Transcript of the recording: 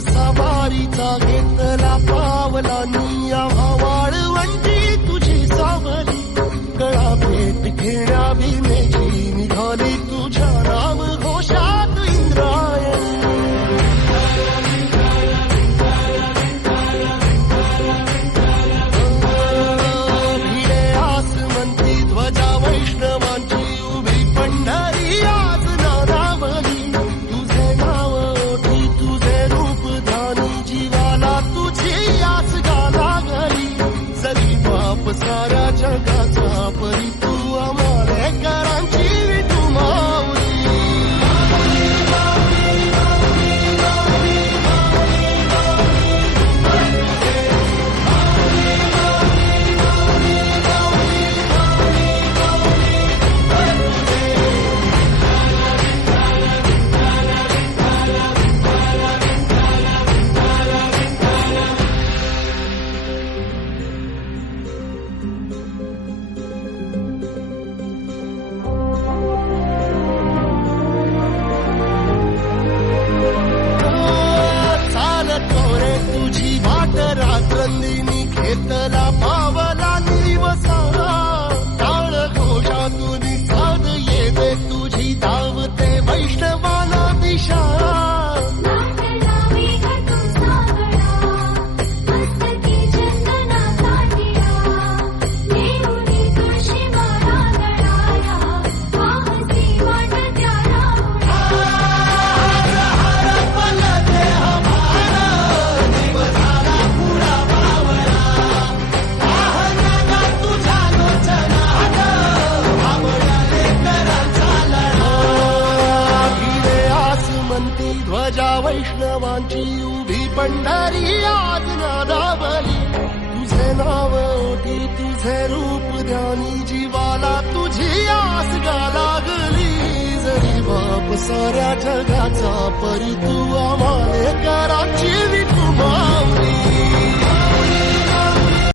सवारीचा घेतला पावलांनी आम्हा वाळवंटी तुझी सावली कळा भेट घेण्या भीमेची निघाली तुझ्या राम घोषात इंद्रायणी भिडे आसमंती ध्वजा वैष्णवांची उभी पंढरी आज नारावली तुझे नाव ओठी तुझे रूप जीवाला तुझी आस गाला गली जरी बाप साऱ्या जगाचा परी तू आमालेकरांची तू माऊली तुझी वाट रात्रंदिनी घेतला पावला दिवसा टाळ घोषातून साध येते तुझी धावते वैष्णवाला दिशा ध्वजा वैष्णवांची उभी पंढरी आज नादावली तुझे नाव ओठी तुझे रूप ध्यानी जीवाला तुझी आस गा लागली जरी बाप साऱ्या जगाचा परी तू आम्हालेकरांची विठू माऊली